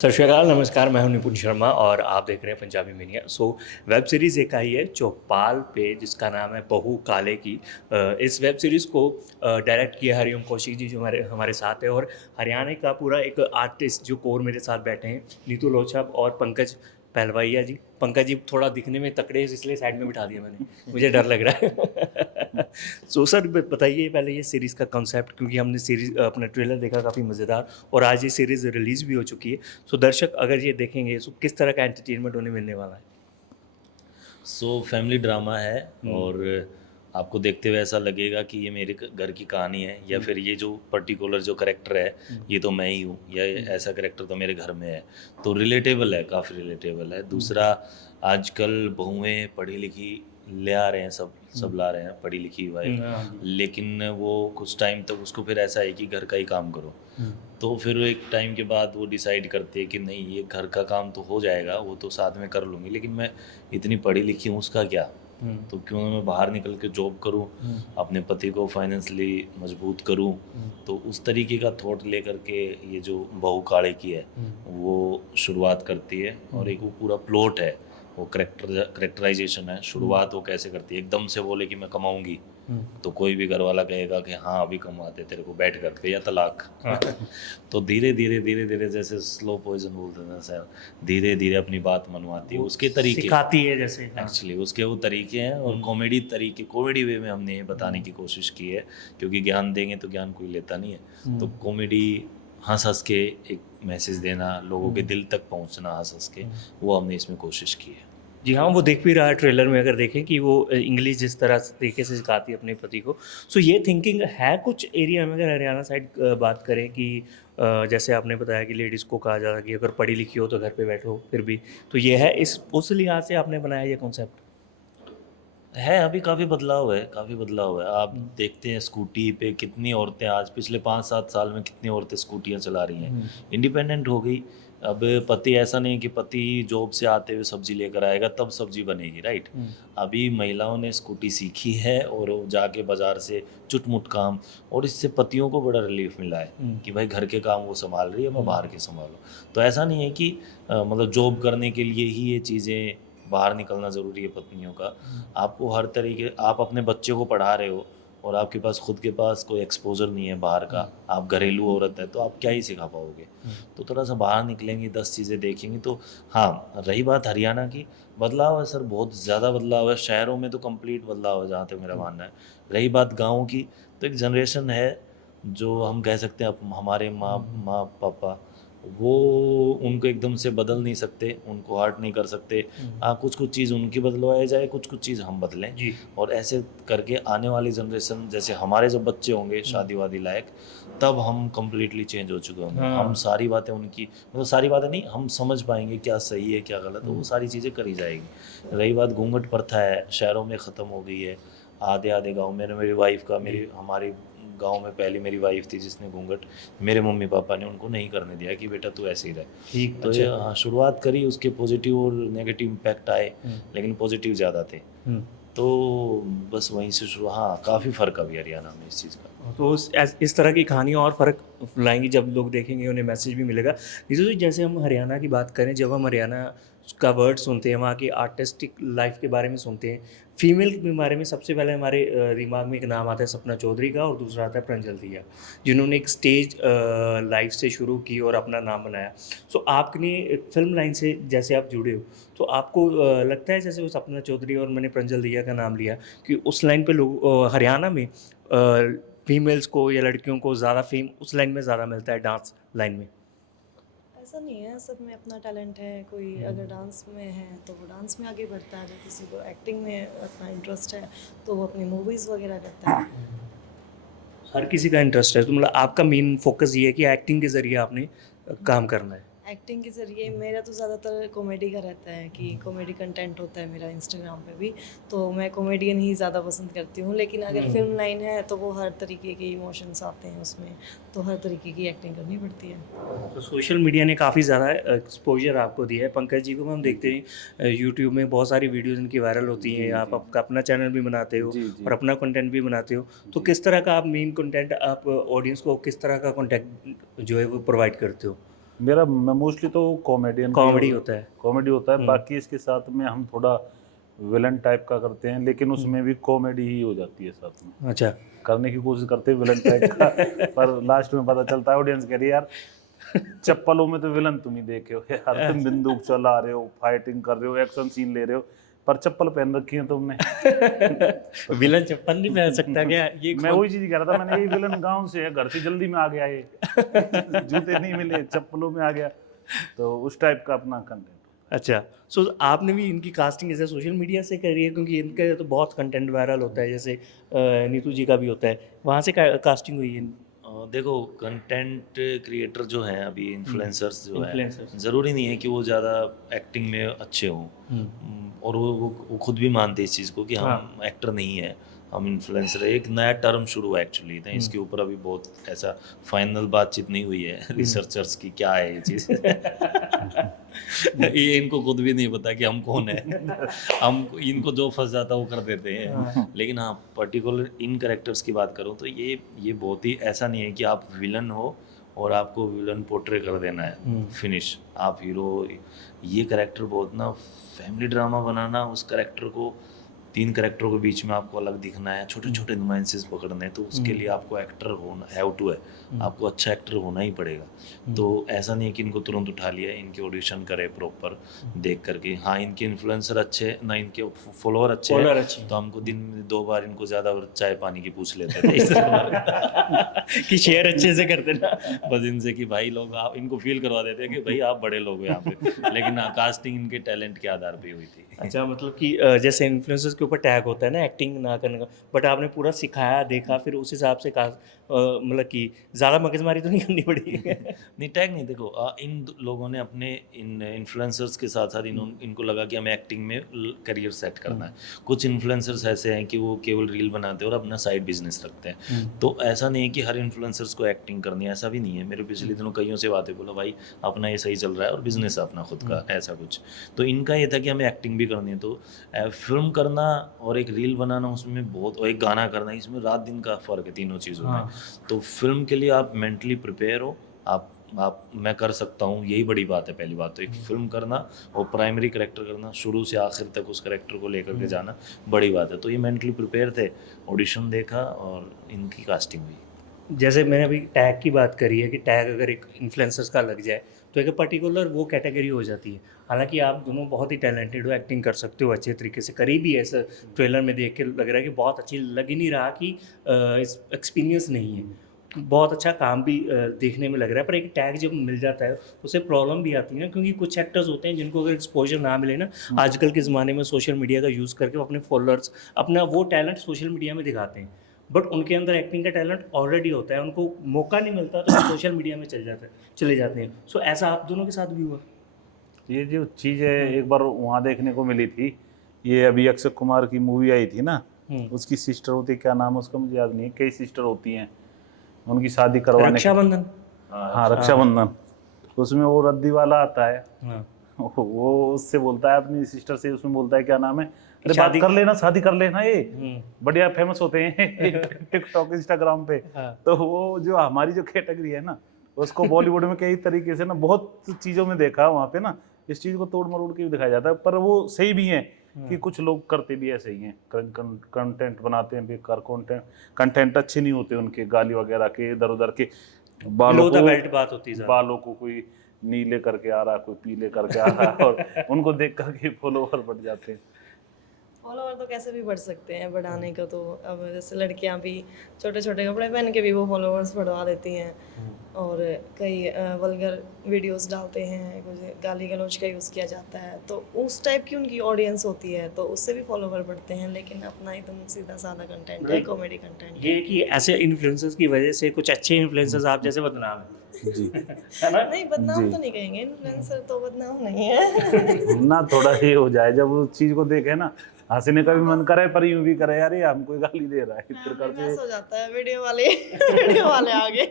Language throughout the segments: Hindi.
सत श्री अकाल, नमस्कार। मैं हूं निपुण शर्मा और आप देख रहे हैं पंजाबी मीनिया। वेब सीरीज़ एक आई है चौपाल पे जिसका नाम है बहू काले की। इस वेब सीरीज़ को डायरेक्ट किया हरिओम कौशिक जी जो हमारे हमारे साथ है, और हरियाणा का पूरा एक आर्टिस्ट जो कोर मेरे साथ बैठे हैं, नीतू लोचा और पंकज पहलवैया जी। पंकज जी थोड़ा दिखने में तकड़े हैं, इसलिए साइड में बिठा दिया मैंने, मुझे डर लग रहा है। सर बताइए पहले ये सीरीज़ का कॉन्सेप्ट, क्योंकि हमने सीरीज़ अपना ट्रेलर देखा, काफ़ी मज़ेदार, और आज ये सीरीज़ रिलीज़ भी हो चुकी है। दर्शक अगर ये देखेंगे तो किस तरह का एंटरटेनमेंट उन्हें मिलने वाला है? फैमिली ड्रामा है हम्म, और आपको देखते हुए ऐसा लगेगा कि ये मेरे घर की कहानी है या फिर ये जो पर्टिकुलर जो करेक्टर है ये तो मैं ही हूँ या ऐसा करेक्टर तो मेरे घर में है। तो रिलेटेबल है, काफ़ी रिलेटेबल है। दूसरा, आजकल बहुएं पढ़ी लिखी ले आ रहे हैं, सब ला रहे हैं पढ़ी लिखी वाइफ, हाँ जी। लेकिन वो कुछ टाइम तक उसको फिर ऐसा है कि घर का ही काम करो। तो फिर एक टाइम के बाद वो डिसाइड करते हैं कि नहीं, ये घर का काम तो हो जाएगा, वो तो साथ में कर लूँगी, लेकिन मैं इतनी पढ़ी लिखी हूँ उसका क्या। तो क्यों ना मैं बाहर निकल के जॉब करूं, अपने पति को फाइनेंशियली मजबूत करूं। तो उस तरीके का थॉट लेकर के ये जो बहू काले की है वो शुरुआत करती है, और एक वो पूरा प्लॉट है, वो करेक्टराइजेशन है। शुरुआत वो कैसे करती है, एकदम से बोले कि मैं कमाऊंगी तो कोई भी घर वाला कहेगा कि हाँ अभी कमाते, तेरे को बैठ करते या तलाक। हाँ। तो धीरे धीरे जैसे स्लो पॉइजन बोलते हैं सर, धीरे धीरे अपनी बात मनवाती है, वो उसके तरीके। सिखाती है जैसे, हाँ। एक्चुअली उसके वो तरीके हैं, और कॉमेडी तरीके, कॉमेडी वे में हमने ये बताने की कोशिश की है, क्योंकि ज्ञान देंगे तो ज्ञान कोई लेता नहीं है। तो कॉमेडी, हंस हंस के एक मैसेज देना, लोगों के दिल तक पहुंचना हंस हंस के, वो हमने इसमें कोशिश की है। जी हाँ, वो देख भी रहा है ट्रेलर में, अगर देखें कि वो इंग्लिश जिस तरह से तरीके से सिखाती है अपने पति को। ये थिंकिंग है कुछ एरिया में, अगर हरियाणा साइड बात करें कि जैसे आपने बताया कि लेडीज़ को कहा जाता है कि अगर पढ़ी लिखी हो तो घर पे बैठो फिर भी, तो ये है इस उस लिहाज से आपने बनाया ये कॉन्सेप्ट? है, अभी काफ़ी बदलाव है, काफ़ी बदलाव है। आप देखते हैं स्कूटी पे कितनी औरतें, आज पिछले 5-7 साल में कितनी औरतें स्कूटियाँ चला रही हैं, इंडिपेंडेंट हो गई। अब पति, ऐसा नहीं कि पति जॉब से आते हुए सब्जी लेकर आएगा तब सब्जी बनेगी, राइट। अभी महिलाओं ने स्कूटी सीखी है और वो जाके बाजार से चुटमुट काम, और इससे पतियों को बड़ा रिलीफ मिला है कि भाई घर के काम वो संभाल रही है, मैं बाहर के संभालूँ। तो ऐसा नहीं है कि मतलब जॉब करने के लिए ही ये चीज़ें, बाहर निकलना ज़रूरी है पत्नियों का। आपको हर तरीके, आप अपने बच्चे को पढ़ा रहे हो और आपके पास खुद के पास कोई एक्सपोजर नहीं है बाहर का, आप घरेलू औरत है, तो आप क्या ही सिखा पाओगे। तो थोड़ा सा बाहर निकलेंगे, 10 चीज़ें देखेंगे तो। हाँ, रही बात हरियाणा की, बदलाव है सर, बहुत ज़्यादा बदलाव है। शहरों में तो कंप्लीट बदलाव है जहाँ तक मेरा मानना है। रही बात गाँव की, तो एक जनरेशन है जो हम कह सकते हैं हमारे माँ माँ पापा, वो उनको एकदम से बदल नहीं सकते, उनको हर्ट नहीं कर सकते। हाँ, कुछ कुछ चीज़ उनकी बदलवाया जाए, कुछ कुछ चीज़ हम बदलें, जी। और ऐसे करके आने वाली जनरेशन, जैसे हमारे जब बच्चे होंगे शादी वादी लायक, तब हम कम्प्लीटली चेंज हो चुके होंगे। हम हाँ। सारी बातें उनकी, मतलब सारी बातें नहीं, हम समझ पाएंगे क्या सही है क्या गलत है, वो सारी चीज़ें करी जाएगी। रही बात घूंघट प्रथा है, शहरों में ख़त्म हो गई है। आधे आधे गाँव में, मेरी वाइफ का, मेरी हमारी गांव में पहले मेरी वाइफ थी जिसने घूंघट, मेरे मम्मी पापा ने उनको नहीं करने दिया कि बेटा तू ऐसे ही रह। ठीक, तो अच्छा। ये, हाँ, शुरुआत करी, उसके पॉजिटिव और नेगेटिव इम्पैक्ट आए, लेकिन पॉजिटिव ज़्यादा थे। तो बस वहीं से शुरू, हाँ, काफ़ी फ़र्क अभी हरियाणा में इस चीज़ का। तो इस तरह की कहानियाँ और फ़र्क लाएंगी, जब लोग देखेंगे उन्हें मैसेज भी मिलेगा। जैसे जैसे हम हरियाणा की बात करें, जब हम हरियाणा का वर्ड सुनते हैं, वहाँ की आर्टिस्टिक लाइफ के बारे में सुनते हैं, फीमेल के बारे में सबसे पहले हमारे दिमाग में एक नाम आता है सपना चौधरी का, और दूसरा आता है प्रंजल दिया, जिन्होंने एक स्टेज लाइफ से शुरू की और अपना नाम बनाया। आपने फिल्म लाइन से जैसे आप जुड़े हो, तो आपको लगता है जैसे वो सपना चौधरी और मैंने प्रंजल दिया का नाम लिया, कि उस लाइन पे लोग हरियाणा में फीमेल्स को या लड़कियों को ज़्यादा फेम उस लाइन में ज़्यादा मिलता है, डांस लाइन में? ऐसा नहीं है, सब में अपना टैलेंट है। कोई अगर डांस में है तो वो डांस में आगे बढ़ता है, अगर किसी को एक्टिंग में अपना इंटरेस्ट है तो वो अपनी मूवीज़ वगैरह करता है। हर किसी का इंटरेस्ट है, तो मतलब आपका मेन फोकस ये है कि एक्टिंग के ज़रिए आपने काम करना है? एक्टिंग के ज़रिए मेरा तो ज़्यादातर कॉमेडी का रहता है कि कॉमेडी कंटेंट होता है मेरा इंस्टाग्राम पे भी, तो मैं कॉमेडियन ही ज़्यादा पसंद करती हूँ। लेकिन अगर फिल्म लाइन है तो वो हर तरीके के इमोशंस आते हैं उसमें, तो हर तरीके की एक्टिंग करनी पड़ती है। तो सोशल मीडिया ने काफ़ी ज़्यादा एक्सपोजर आपको दिया है। पंकज जी को हम देखते हैं यूट्यूब में बहुत सारी वीडियोज़ इनकी वायरल होती हैं, आप आपका अपना चैनल भी बनाते हो और अपना कंटेंट भी बनाते हो। तो किस तरह का आप मेन कंटेंट, आप ऑडियंस को किस तरह का कंटेंट जो है वो प्रोवाइड करते हो? मेरा मोस्टली तो कॉमेडियन कॉमेडी होता है। कॉमेडी होता है, बाकी इसके साथ में हम थोड़ा विलन टाइप का करते हैं, लेकिन उसमें भी कॉमेडी ही हो जाती है साथ में। अच्छा। करने की कोशिश करते हैं विलन टाइप का पर लास्ट में पता चलता है ऑडियंस कह रही है यार चप्पलों में तो विलन तुम ही देखे हो यार, तुम बंदूक चला रहे हो, फाइटिंग कर रहे हो, एक्शन सीन ले रहे हो, पर चप्पल पहन रखी है तुमने। विलन चप्पल नहीं पहन सकता क्या? ये मैं वही चीज कह रहा था, मैंने ये विलन गांव से है, घर से जल्दी में आ गया ये जूते नहीं मिले, चप्पलों में आ गया, तो उस टाइप का अपना कंटेंट। अच्छा, सो आपने भी इनकी कास्टिंग जैसे सोशल मीडिया से करी है, क्योंकि इनका तो बहुत कंटेंट वायरल होता है, जैसे नीतू जी का भी होता है, वहाँ से कास्टिंग हुई है? देखो कंटेंट क्रिएटर जो हैं अभी इन्फ्लुएंसर्स जो है, Influencers। ज़रूरी नहीं है कि वो ज़्यादा एक्टिंग में अच्छे हों, और वो खुद भी मानते हैं इस चीज़ को कि हम एक्टर नहीं है, हम इन्फ्लुएंसर है। एक नया टर्म शुरू हुआ एक्चुअली, तो इसके ऊपर अभी बहुत ऐसा फाइनल बातचीत नहीं हुई है रिसर्चर्स की क्या है ये चीज़ ये इनको खुद भी नहीं पता कि हम कौन है हम इनको जो फंस जाता है वो कर देते हैं। लेकिन हाँ, पर्टिकुलर इन कैरेक्टर्स की बात करूँ तो ये बहुत ही ऐसा नहीं है कि आप विलन हो और आपको विलन पोर्ट्रे कर देना है फिनिश, आप हीरो। ये कैरेक्टर बहुत ना फैमिली ड्रामा बनाना, उस कैरेक्टर को 3 कैरेक्टरों के बीच में आपको अलग दिखना है, छोटे छोटे नुमाइंसेस पकड़ने हैं, तो उसके लिए आपको एक्टर होना हैव टू है, आपको अच्छा एक्टर होना ही पड़ेगा। तो ऐसा नहीं है कि इनको तुरंत उठा लिया, इनके ऑडिशन करे प्रॉपर देख करके। हाँ, इनके इन्फ्लुएंसर अच्छे ना, इनके फॉलोअर अच्छे हैं, तो हमको दिन में 2 बार इनको ज़्यादा चाय पानी की पूछ लेते थे इस तरह कि शेयर अच्छे से कर देना बस इनसे कि भाई लोग आप इनको फील करवा देते हैं कि भाई आप बड़े लोग हो यहाँ पे। लेकिन हाँ, कास्टिंग इनके टैलेंट के आधार पे हुई थी। अच्छा, मतलब कि जैसे इन्फ्लुएंसर्स के ऊपर टैग होता है ना एक्टिंग ना करने का, बट आपने पूरा सिखाया देखा, फिर उस हिसाब से मतलब कि ज़्यादा मगजमारी तो नहीं करनी पड़ी नहीं, टैग नहीं। देखो इन लोगों ने अपने इन इन्फ्लुएंसर्स के साथ साथ इनको लगा कि हमें एक्टिंग में करियर सेट करना है। कुछ इन्फ्लुएंसर्स ऐसे हैं कि वो केवल रील बनाते हैं और अपना साइड बिजनेस रखते हैं, तो ऐसा नहीं है कि हर इन्फ्लुएंसर्स को एक्टिंग करनी है, ऐसा भी नहीं है। मेरे पिछले दिनों कईयों से बातें बोला भाई अपना ये सही चल रहा है और बिजनेस अपना खुद का, ऐसा कुछ। तो इनका ये था कि हमें एक्टिंग भी करनी है, तो फिल्म करना और एक रील बनाना उसमें बहुत, और एक गाना करना, इसमें रात दिन का फ़र्क है तीनों चीज़ों में। तो फिल्म के लिए आप मेंटली प्रिपेयर हो, आप मैं कर सकता हूँ, यही बड़ी बात है। पहली बात तो एक फिल्म करना और प्राइमरी कैरेक्टर करना, शुरू से आखिर तक उस कैरेक्टर को लेकर के जाना बड़ी बात है। तो ये मेंटली प्रिपेयर थे, ऑडिशन देखा और इनकी कास्टिंग हुई। जैसे मैंने अभी टैग की बात करी है कि टैग अगर एक इन्फ्लुएंसर्स का लग जाए तो एक पर्टिकुलर वो कैटेगरी हो जाती है। हालांकि आप दोनों बहुत ही टैलेंटेड हो, एक्टिंग कर सकते हो अच्छे तरीके से, करी भी है। ऐसा ट्रेलर में देख के लग रहा है कि बहुत अच्छी, लग ही नहीं रहा कि एक्सपीरियंस नहीं है, बहुत अच्छा काम भी देखने में लग रहा है। पर एक टैग जब मिल जाता है उससे प्रॉब्लम भी आती है ना, क्योंकि कुछ एक्टर्स होते हैं जिनको अगर एक्सपोजर ना मिले ना, आजकल के ज़माने में सोशल मीडिया का यूज़ करके वो अपने फॉलोअर्स, अपना वो टैलेंट सोशल मीडिया में दिखाते हैं, बट उनके अंदर एक्टिंग का टैलेंट ऑलरेडी होता है, उनको मौका नहीं मिलता तो सोशल मीडिया में चले जाते हैं। सो ऐसा आप दोनों के साथ भी हुआ? ये जो चीज़ है एक बार वहाँ देखने को मिली थी, ये अभी अक्षय कुमार की मूवी आई थी ना, उसकी सिस्टर होती है, क्या नाम है उसका मुझे याद नहीं है, कई सिस्टर होती हैं, उनकी शादी करवाने, रक्षाबंधन। हाँ रक्षाबंधन, उसमें वो रद्दी वाला आता है, वो उससे बोलता है अपनी सिस्टर से, उसमें बोलता है क्या नाम है, अरे बात कर लेना, शादी कर लेना, ये बढ़िया फेमस होते हैं टिकटॉक इंस्टाग्राम पे। तो वो जो हमारी जो कैटेगरी है ना, उसको बॉलीवुड में कई तरीके से ना बहुत चीज़ों में देखा वहाँ पे ना, इस चीज़ को तोड़ मरोड़ के भी दिखाया जाता है, पर वो सही भी है कि कुछ लोग करते भी ऐसे ही हैं, कंटेंट बनाते हैं बेकार कंटेंट अच्छे नहीं होते उनके, गाली वगैरह के, इधर उधर के, बात होती है, बालों को कोई नीले करके आ रहा, कोई पीले करके आ रहा है, और उनको देख करके फॉलोवर बढ़ जाते हैं। फॉलोवर तो कैसे भी बढ़ सकते हैं, बढ़ाने का तो अब जैसे लड़कियां भी छोटे छोटे कपड़े पहन के भी वो फॉलोअर्स बढ़वा देती हैं, और कई वल्गर वीडियोस डालते हैं, कुछ गाली गलौज का यूज़ किया जाता है, तो उस टाइप की उनकी ऑडियंस होती है, तो उससे भी फॉलोवर बढ़ते हैं। लेकिन अपना एकदम सीधा साधा कंटेंट है, कॉमेडी कंटेंट ये कि ऐसे इन्फ्लुएंसर्स की वजह से कुछ अच्छे इन्फ्लुएंसर्स आप जैसे बदनाम हैं, जी है ना? नहीं, बदनाम तो नहीं कहेंगे, इन्फ्लुएंसर तो बदनाम नहीं है ना थोड़ा ये हो जाए जब उस चीज को देखे ना, हंसने का भी मन करे पर यूं भी करे यार ये हमको गाली दे रहा है, इधर करके हो जाता है वीडियो वाले आगे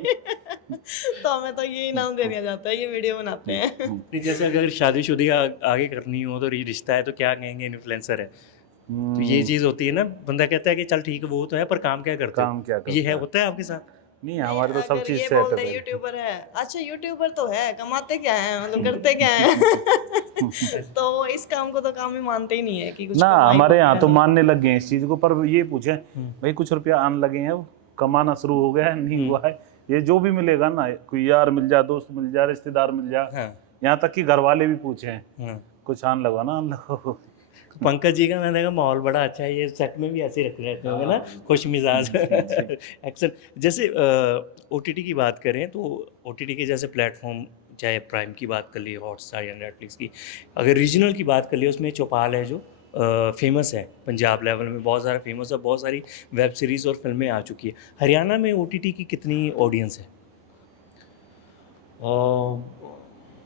तो हमें तो यही नाम दे दिया जाता है, ये वीडियो बनाते हैं। नहीं, जैसे अगर शादीशुदी आगे करनी हो तो रिश्ता है तो क्या कहेंगे, इन्फ्लुएंसर है, तो ये चीज़ होती है ना, बंदा कहता है कि चल ठीक है वो तो है, पर काम क्या करता है, काम क्या करता ये है, होता है आपके साथ? नहीं हमारे तो सब अगर चीज ये सेट बोल दे है यूट्यूबर है, अच्छा यूट्यूबर तो है, कमाते क्या है, मतलब करते क्या है तो वो इस काम को तो काम ही मानते ही नहीं है कि कुछ ना कमाई हमारे यहाँ है तो नहीं। मानने लग गए हैं इस चीज को, पर ये पूछे भाई कुछ रुपया आने लगे हैं, अब कमाना शुरू हो गया है नहीं हुआ है, ये जो भी मिलेगा ना, कोई यार मिल जाए, दोस्त मिल जाए, रिश्तेदार मिल जाए, हाँ यहाँ तक कि घर वाले भी पूछे हैं हाँ। कुछ आने लगा ना, आने लगा। तो पंकज जी का मैंने देखा माहौल बड़ा अच्छा है, ये सेट में भी ऐसे ही रखते रहते होंगे ना, खुश मिजाज एक्शन। जैसे ओटीटी की बात करें तो ओटीटी के जैसे प्लेटफॉर्म, चाहे प्राइम की बात कर ली, हॉटस्टार या नेटफ्लिक्स की, अगर रीजनल की बात कर ली उसमें चौपाल है जो फेमस है, पंजाब लेवल में बहुत सारा फेमस है, बहुत सारी वेब सीरीज़ और फिल्में आ चुकी है। हरियाणा में ओटीटी की कितनी ऑडियंस है?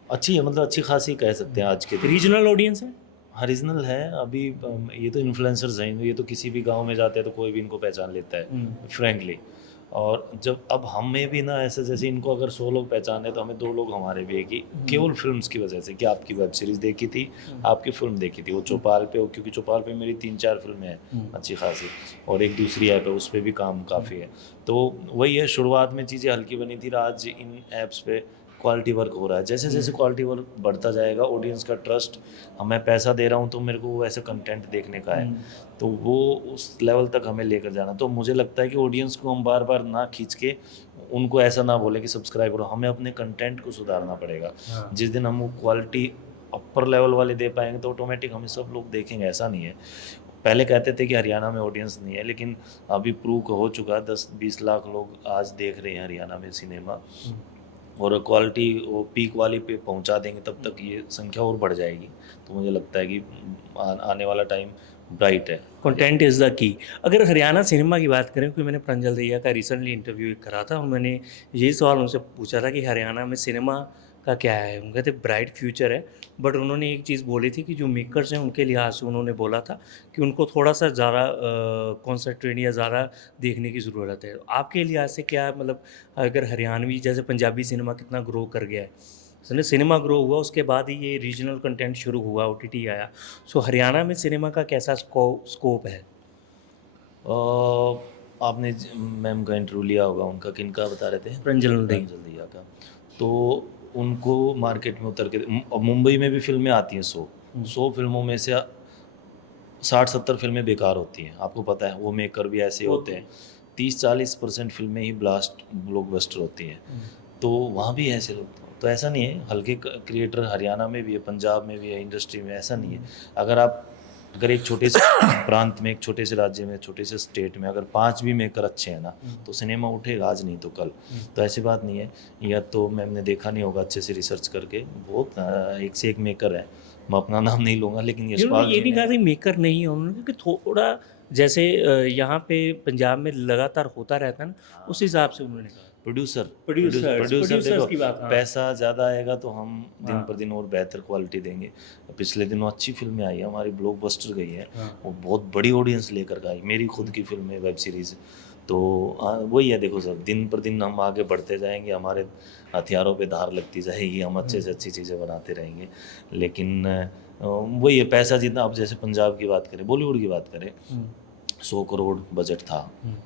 अच्छी है, मतलब अच्छी खासी कह सकते हैं आज के दिन। रीजनल ऑडियंस है? रीजनल है अभी। ये तो इन्फ्लुएंसर्स हैं, ये तो किसी भी गांव में जाते हैं तो कोई भी इनको पहचान लेता है फ्रैंकली। और जब अब हमें भी ना ऐसे, जैसे इनको अगर 100 लोग पहचाने तो हमें 2 लोग हमारे भी है कि केवल फिल्म्स की वजह से, कि आपकी वेब सीरीज़ देखी थी, आपकी फिल्म देखी थी, वो चौपाल पे हो, क्योंकि चौपाल पे मेरी 3-4 फिल्में हैं अच्छी खासी, और एक दूसरी ऐप है उस पर भी काम काफ़ी है। तो वही है, शुरुआत में चीज़ें हल्की बनी थी, आज इन ऐप्स पे क्वालिटी वर्क हो रहा है। जैसे जैसे क्वालिटी वर्क बढ़ता जाएगा, ऑडियंस का ट्रस्ट, मैं पैसा दे रहा हूँ तो मेरे को वो ऐसा कंटेंट देखने का है, तो वो उस लेवल तक हमें लेकर जाना। तो मुझे लगता है कि ऑडियंस को हम बार बार ना खींच के उनको ऐसा ना बोले कि सब्सक्राइब करो, हमें अपने कंटेंट को सुधारना पड़ेगा। जिस दिन हम वो क्वालिटी अपर लेवल वाले दे पाएंगे तो ऑटोमेटिक हमें सब लोग देखेंगे। ऐसा नहीं है, पहले कहते थे कि हरियाणा में ऑडियंस नहीं है, लेकिन अभी प्रूव हो चुका है, 10-20 लाख लोग आज देख रहे हैं हरियाणा में सिनेमा, और क्वालिटी वो पीक वाली पे पहुंचा देंगे तब तक ये संख्या और बढ़ जाएगी। तो मुझे लगता है कि आने वाला टाइम ब्राइट है। Content is the key. अगर हरियाणा सिनेमा की बात करें, क्योंकि मैंने प्रांजल दहिया का रिसेंटली इंटरव्यू करा था और मैंने यही सवाल उनसे पूछा था कि हरियाणा में सिनेमा का क्या है। उनके कहते ब्राइट फ्यूचर है, बट उन्होंने एक चीज़ बोली थी कि जो मेकर्स हैं उनके लिहाज से उन्होंने बोला था कि उनको थोड़ा सा ज़्यादा कॉन्सेंट्रेट या ज़्यादा देखने की ज़रूरत है। आपके लिहाज से क्या, मतलब अगर हरियाणवी जैसे पंजाबी सिनेमा कितना ग्रो कर गया है, सिनेमा ग्रो हुआ उसके बाद ही ये रीजनल कंटेंट शुरू हुआ, ओटीटी आया। सो हरियाणा में सिनेमा का कैसा स्कोप है? आपने मैम का इंटरव्यू लिया होगा, उनका किनका बता रहे थे? प्रांजल दहिया का। तो उनको मार्केट में उतर के, मुंबई में भी फिल्में आती हैं 100 फिल्मों में से 60-70 फिल्में बेकार होती हैं, आपको पता है। वो मेकर भी ऐसे होते हैं, 30-40% फिल्में ही ब्लॉकबस्टर होती हैं। तो वहाँ भी ऐसे लोग, तो ऐसा नहीं है, हल्के क्रिएटर हरियाणा में भी है, पंजाब में भी है, इंडस्ट्री में, ऐसा नहीं है। अगर एक छोटे से प्रांत में, एक छोटे से राज्य में, छोटे से स्टेट में अगर 5 भी मेकर अच्छे हैं ना, तो सिनेमा उठेगा, आज नहीं तो कल। तो ऐसी बात नहीं है। या तो मैम ने देखा नहीं होगा अच्छे से रिसर्च करके, बहुत एक से एक मेकर है, मैं अपना नाम नहीं लूँगा, लेकिन यशपाल ये जी नहीं कहा ने, कि मेकर नहीं है उन्होंने, क्योंकि थोड़ा जैसे यहाँ पे पंजाब में लगातार होता रहता है ना, उस हिसाब से उन्होंने कहा। प्रोड्यूसर प्रोड्यूसर्स देखो, की बात, हाँ। पैसा ज़्यादा आएगा तो हम दिन पर दिन और बेहतर क्वालिटी देंगे। पिछले दिनों अच्छी फिल्में आई है हमारी, ब्लॉकबस्टर गई है, वो बहुत बड़ी ऑडियंस लेकर के आई। मेरी खुद की फिल्म है, वेब सीरीज़। तो वही है, देखो सर, दिन पर दिन हम आगे बढ़ते जाएंगे, हमारे हथियारों पे धार लगती जाएगी, हम अच्छे से अच्छी चीज़ें बनाते रहेंगे। लेकिन वही है, पैसा जितना, अब जैसे पंजाब की बात करें, बॉलीवुड की बात करें, 100 करोड़ बजट था।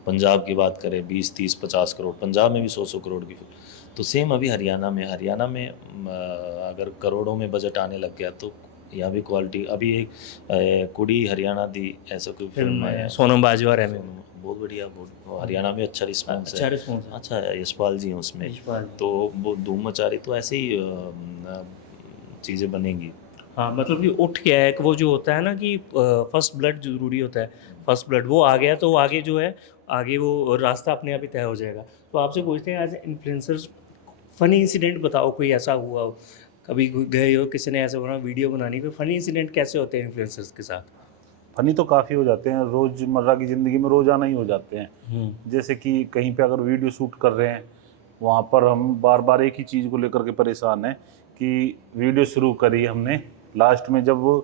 पंजाब की बात करें 20-30-50 करोड़, पंजाब में भी 100 करोड़ की फिल्म। तो सेम अभी हरियाणा में अगर करोड़ों में बजट आने लग गया तो यहाँ भी क्वालिटी। अभी एक कुड़ी हरियाणा दी, ऐसा कोई फिल्म है, सोनम बाजवा है, बहुत बढ़िया, बहुत हरियाणा में अच्छा रिस्पॉन्स अच्छा है, रिस्पॉन्स है। अच्छा है। यशपाल जी हैं उसमें, तो वो धूम मचा रही। तो ऐसे ही चीज़ें बनेंगी। हाँ, मतलब कि उठ गया है, कि वो जो होता है ना कि फर्स्ट ब्लड ज़रूरी होता है, फर्स्ट ब्लड वो आ गया तो आगे जो है, आगे वो रास्ता अपने आप ही तय हो जाएगा। तो आपसे पूछते हैं, एज इन्फ्लुएंसर्स फ़नी इंसिडेंट बताओ, कोई ऐसा हुआ हो, कभी गए हो किसी ने ऐसा बना वीडियो बनानी, कोई फ़नी इंसिडेंट कैसे होते हैं इन्फ्लुएंसर्स के साथ? फनी तो काफ़ी हो जाते हैं, रोज़मर्रा की ज़िंदगी में रोज़ाना ही हो जाते हैं। जैसे कि कहीं पे अगर वीडियो शूट कर रहे हैं, वहाँ पर हम बार बार एक ही चीज़ को लेकर के परेशान हैं कि वीडियो शुरू करी हमने, लास्ट में जब वो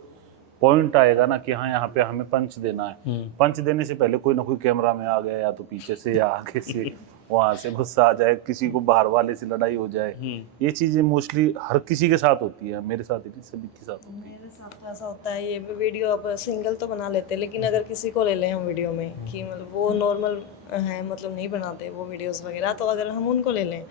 पॉइंट आएगा ना कि हाँ यहाँ पे हमें पंच देना है, पंच देने से पहले कोई ना कोई कैमरा में आ गया, या तो पीछे से या आगे से, वहां से गुस्सा आ जाए, किसी को बाहर वाले से लड़ाई हो जाए, ये चीजें मोस्टली हर किसी के साथ होती है, मेरे साथ ही नहीं, सभी के साथ होती है। मेरे साथ तो ऐसा होता है, ये वीडियो अब सिंगल तो बना लेते हैं, लेकिन अगर किसी को ले लें हम वीडियो में कि मतलब वो नॉर्मल है, मतलब नहीं बनाते वो वीडियोस वगैरह, तो अगर हम उनको ले लें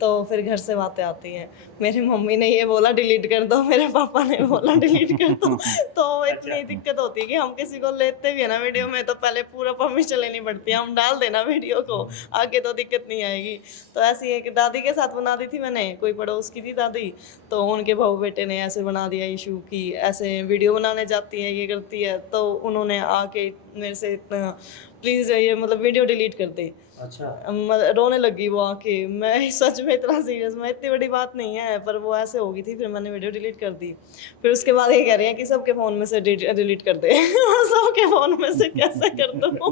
तो फिर घर से बातें आती हैं, मेरी मम्मी ने ये बोला डिलीट कर दो, मेरे पापा ने बोला डिलीट कर दो। तो इतनी दिक्कत होती है कि हम किसी को लेते भी है ना वीडियो में तो पहले पूरा परमिशन लेनी पड़ती है, हम डाल देना वीडियो को, आगे तो दिक्कत नहीं आएगी। तो ऐसी एक दादी के साथ बना दी थी मैंने, कोई पड़ोस की थी दादी, तो उनके बहू बेटे ने ऐसे बना दिया इशू की ऐसे वीडियो बनाने जाती है, ये करती है, तो उन्होंने आके मेरे से इतना प्लीज़ ये मतलब वीडियो डिलीट कर दे। अच्छा, रोने लगी वो आके, मैं सच में इतना सीरियस, मैं इतनी बड़ी बात नहीं है, पर वो ऐसे हो गई थी, फिर मैंने वीडियो डिलीट कर दी। फिर उसके बाद ये कह रहे हैं कि सबके फ़ोन में से डिलीट कर दे। सबके फ़ोन में से कैसे कर दूँ? वो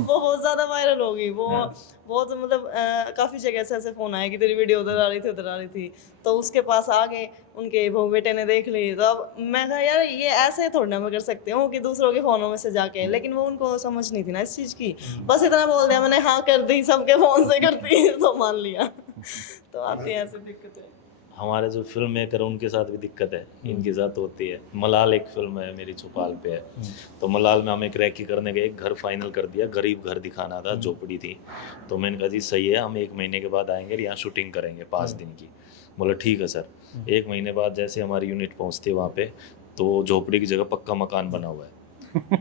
बहुत ज़्यादा वायरल हो गई वो, बहुत मतलब काफ़ी जगह से ऐसे फ़ोन आए कि तेरी वीडियो उधर आ रही थी, उधर आ रही थी, तो उसके पास आ गए, उनके बहू बेटे ने देख ली। तो अब मैं कहा यार ये ऐसे थोड़ी ना मैं कर सकती हूँ कि दूसरों के फ़ोनों में से जाके, लेकिन वो उनको समझ नहीं थी ना इस चीज़ की, बस इतना बोल दिया मैंने, हाँ कर दी, सबके फ़ोन से करती तो मान लिया। तो आती है ऐसी दिक्कतें। हमारे जो फिल्म मेकर उनके साथ भी दिक्कत है, इनके साथ होती है। मलाल एक फिल्म है मेरी चौपाल पे है, तो मलाल में हम एक रैकी करने गए, घर फाइनल कर दिया, गरीब घर दिखाना था, झोपड़ी थी। तो मैंने कहा जी सही है, हम 1 महीने के बाद आएंगे, यहाँ शूटिंग करेंगे 5 दिन की। बोला ठीक है सर। 1 महीने बाद जैसे हमारी यूनिट पहुँचती है वहाँ पे, तो झोपड़ी की जगह पक्का मकान बना हुआ है।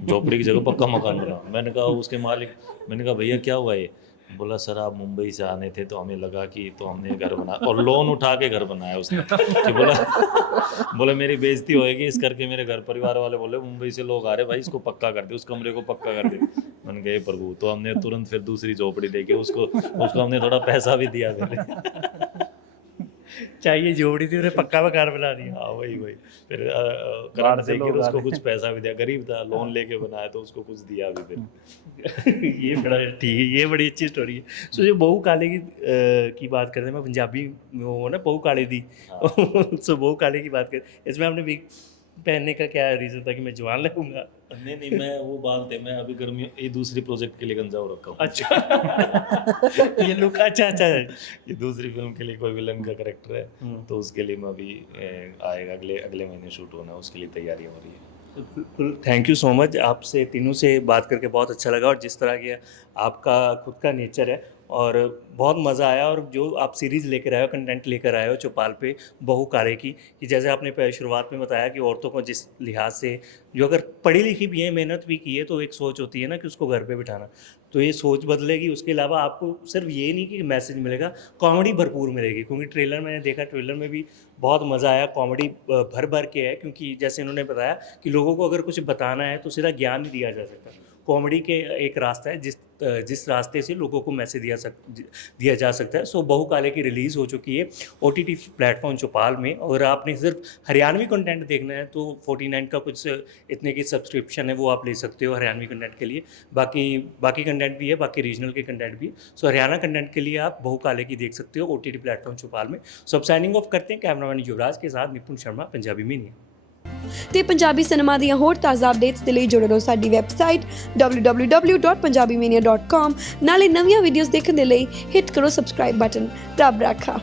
झोपड़ी की जगह पक्का मकान बना। मैंने कहा उसके मालिक, मैंने कहा भैया क्या हुआ ये? बोला सर आप मुंबई से आने थे तो हमें लगा कि तो हमने घर बनाया, और लोन उठा के घर बनाया उसने। कि बोला मेरी बेइज्जती होएगी इस करके, मेरे घर परिवार वाले बोले मुंबई से लोग आ रहे भाई, इसको पक्का कर दे, उस कमरे को पक्का कर दे। मैंने कहा प्रभु, तो हमने तुरंत फिर दूसरी झोपड़ी देखी, उसको हमने थोड़ा पैसा भी दिया पहले। चाहिए जोड़ी थी, उन्हें पक्का मकान बना दिया। हाँ वही फिर करार से लोग उसको कुछ पैसा भी दिया, गरीब था, लोन लेके बनाया तो उसको कुछ दिया भी फिर। ये बड़ा ठीक है, ये बड़ी अच्छी स्टोरी है। सो जो बहू काले की बात करते हैं, मैं पंजाबी में वो ना बहू काले दी। सो बहू काले की बात करें, इसमें आपने विग पहनने का क्या रीज़न था कि मैं जवान लगूंगा? नहीं मैं वो बाल थे, मैं अभी गर्मी ये दूसरी प्रोजेक्ट के लिए गंजाव रखा हूँ। अच्छा। ये लुक अच्छा ये दूसरी फिल्म के लिए कोई विलन का कैरेक्टर है, तो उसके लिए मैं अभी आएगा अगले महीने शूट होना है, उसके लिए तैयारियाँ हो रही है। बिल्कुल, थैंक यू सो मच। आपसे तीनों से बात करके बहुत अच्छा लगा, और जिस तरह के आपका खुद का नेचर है और बहुत मज़ा आया, और जो आप सीरीज़ लेकर आए हो, कंटेंट लेकर आए हो चौपाल पे बहू काले की, कि जैसे आपने शुरुआत में बताया कि औरतों को जिस लिहाज से, जो अगर पढ़ी लिखी भी है, मेहनत भी की है, तो एक सोच होती है ना कि उसको घर पे बिठाना, तो ये सोच बदलेगी। उसके अलावा आपको सिर्फ ये नहीं कि मैसेज मिलेगा, कॉमेडी भरपूर मिलेगी, क्योंकि ट्रेलर मैंने देखा, ट्रेलर में भी बहुत मज़ा आया, कॉमेडी भर भर के है, क्योंकि जैसे इन्होंने बताया कि लोगों को अगर कुछ बताना है तो सीधा ज्ञान नहीं दिया जा सकता, कॉमेडी के एक रास्ता है जिस रास्ते से लोगों को मैसेज दिया जा सकता है। सो बहू काले की रिलीज़ हो चुकी है OTT प्लेटफॉर्म चौपाल में। अगर आपने सिर्फ हरियाणवी कंटेंट देखना है तो 49 का कुछ इतने की सब्सक्रिप्शन है, वो आप ले सकते हो हरियाणवी कंटेंट के लिए। बाकी कंटेंट भी है, बाकी रीजनल के कंटेंट भी। सो हरियाणा कंटेंट के लिए आप बहू काले की देख सकते हो OTT प्लेटफॉर्म चौपाल में। सो अब साइनिंग ऑफ करते हैं कैमरामैन युवराज के साथ, निपुण शर्मा, पंजाबी मीनिया। ਤੇ ਪੰਜਾਬੀ ਸਿਨੇਮਾ ਦੀਆਂ ਹੋਰ ਤਾਜ਼ਾ ਅਪਡੇਟਸ ਦੇ ਲਈ ਜੁੜੇ ਰਹੋ ਸਾਡੀ ਵੈਬਸਾਈਟ www.punjabimania.com ਨਾਲੇ ਨਵੀਆਂ ਵੀਡੀਓਜ਼ ਦੇਖਣ ਦੇ ਲਈ ਹਿੱਟ ਕਰੋ ਸਬਸਕ੍ਰਾਈਬ ਬਟਨ। ਰੱਬ ਰਾਖਾ।